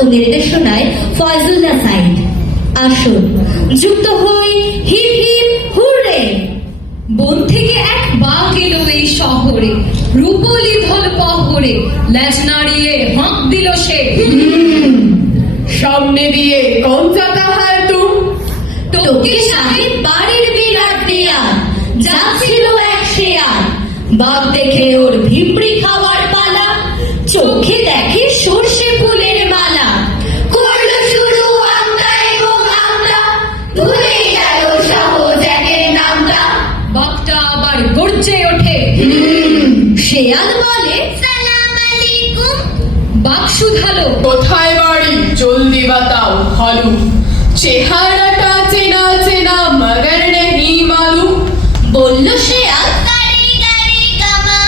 ও নির্দেশনায় ফয়জুল্লাহ সাইদ। আসুন যুক্ত হই হিপ হিপ হুররে। বন থেকে এক বাঘ এলো এই শহরে, রূপলি ধল পহরে, লেজ নাড়িয়ে হাঁক দিল সে। সামনে দিয়ে কম যাতা হয় তুম, তোকে সাহেব বাড়ির বিরাট দেয়াল, যাচ্ছিল এক শেয়াল। বাঘ দেখে ওর ভিমড়ি খাওয়ার পালা, চোখে দেখে সর্ষে ফুলের মালা। করলো শুরু আমরা এবং আমরা, ভুলে গেল শাহজাহানের নামটা। বাঘটা আবার গর্জে ওঠে, শেয়াল বলে সালাম আলাইকুম। বাঘ শুধালো, কোথায় বাড়ি জলদি বাতাও হলু, চেহারাটা চেনা চেনা মগর নেই মালুম। বলল শেয়াল গাড়ি গাড়ি গামা,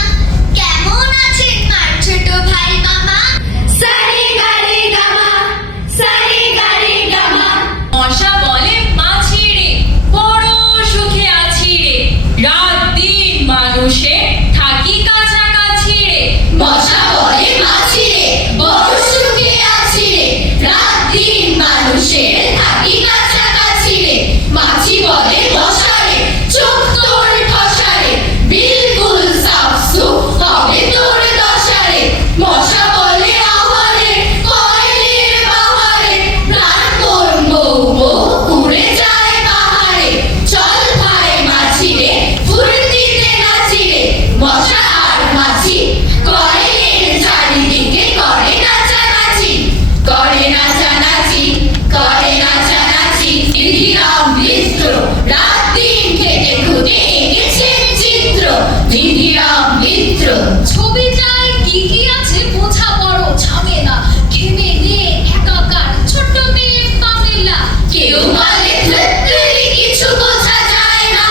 কেমন আছেন মার ছোট ভাই মামা? সারে গারে গামা, সারে গারে গামা। মশা বলে মাছি রে, বড় সুখে আছি রে, রাত দিন মানুষে থাকি কাছাকাছি রে। মশা বলে মাছি রে, বড় সুখে আছি রে, রাত দিন মানুষের থাকি কাছাকাছি রে। মাছি বলে মশা রে, চোখ তোর ঠসা রে, বিলকুল সাফ সুফ হবে তোর দশা রে। মশা বলে আহারে, কয়লের বাহারে, প্রাণ তোর বউ বউ উড়ে যায় বাহারে। চল ভাই মাছি রে, ফুর্তিতে নাচি রে। মশা আর মাছি কয়লের চারিদিকে করে নাচানাচি, করে নাচানাচি, করে নাচানাচি। দিদিরাম মিত্র রাত দিন খেটে খুঁটে এঁকেছেন চিত্র, দিদিরাম মিত্র। ছবি যায় কি কি আছে বোঝা বড় ঝামেলা, ঘেমে নিয়ে একাকার ছোট্ট মেয়ে পামেলা। কেউ বলে ধুত্তুরি কিছু বোঝা যায় না,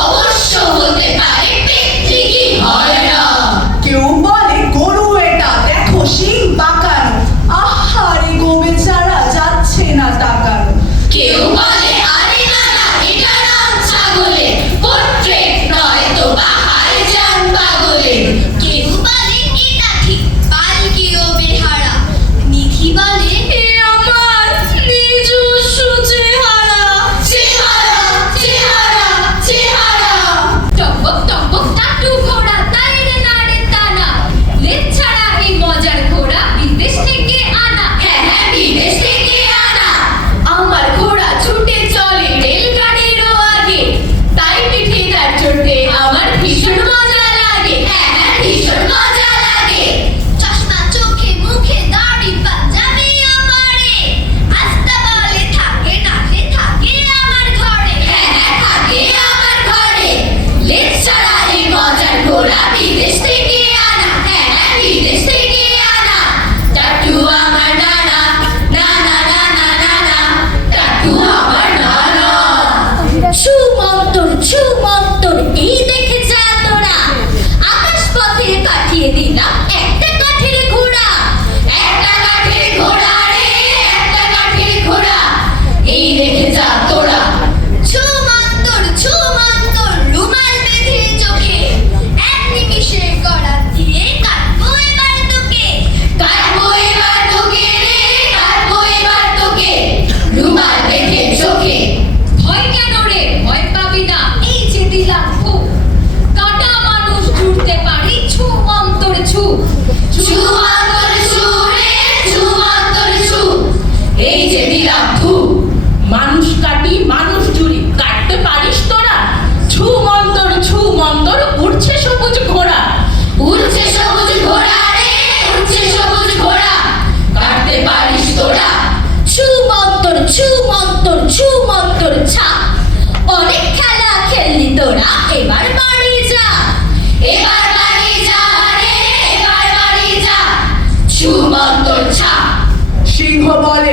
অবশ্য হতে পারে পেট্রি কি হয় না। কেউ বলে গরু এটা দেখো শিং বাঁকানো, আহারে গো বেচারা যাচ্ছে না টাকানো। কেউ বলে আরে না না এটা নাম ছাগলের, পোর্ট্রেট নয় তো বাহার যান পাগলের। কেউ বলে এটা ঠিক পালকি ও বেহারা, নিধি বলে এ আমার নিজস্ব চেহারা। চেহারা চেহারা চেহারা। টকবক টকবক টাটু ঘোড়া, তাইরে নাড়ে টানা, লেজ ছাড়া এই মজার ঘোড়া বিদেশ থেকে আনা। হ্যাঁ হ্যাঁ বিদেশ থেকে আনা। আমার ঘোড়া ছুটে চলে রেলগাড়িরও আগে, তাই পিঠে তার চড়তে আমার ভীষণ মজা লাগে। হ্যাঁ হ্যাঁ ভীষণ মজা লাগে। চশমা চোখে মুখে দাড়ি পাঞ্জাবি আমারে, আস্তা বলে থাকে নাকে থাকে আমার ঘরে। হ্যাঁ হ্যাঁ থাকে আমার ঘরে। লেজ ছাড়া এই মজার ঘোড়া বিদেশ থেকে আনা। হ্যাঁ হ্যাঁ বিদেশ থেকে আনা। টাটু আমার নানা, নানা নানা নানা, টাটু আমার নানা। ছুমন্তর এই দেখে যা তোরা, আকাশ পথে পাঠিয়ে দিলাম একটা কাঠের ঘোড়া। একটা কাঠের ঘোড়া রে, একটা কাঠের ঘোড়া, এই দেখে যা তোরা। ছুমন্তর রুমাল বেঁধে চোখে, এক নিমিষে গড়া দিয়ে কাটবো এবার তোকে। কাটবো এবার তোকে রে, কাটবো এবার তোকে, রুমাল বেঁধে চোখে। ভয় কেন রে, ভয় পাবি না, এই যে দিলাম খুব। কাটা মানুষ জুড়তে পারি ছু অন্তর ছু। ছুমন্তর ছু রে, ছুমন্তর ছু, এই যে দিলাম থু। মানুষ কাটি মানুষ জুড়ি, কাটতে পারিস তোরা? ছু মন্তর উঠছে সবুজ ঘোড়া। উড়ছে সবুজ ঘোড়া রে, উড়ছে সবুজ ঘোড়া, কাটতে পারিস তোরা? ছুমন্তর ছা, অনেক খেলা খেললি তোরা, এবার বাড়ি যা। এবার বাড়ি যা রে, এবার বাড়ি যা। ছুমন্তর ছা। সিংহ বলে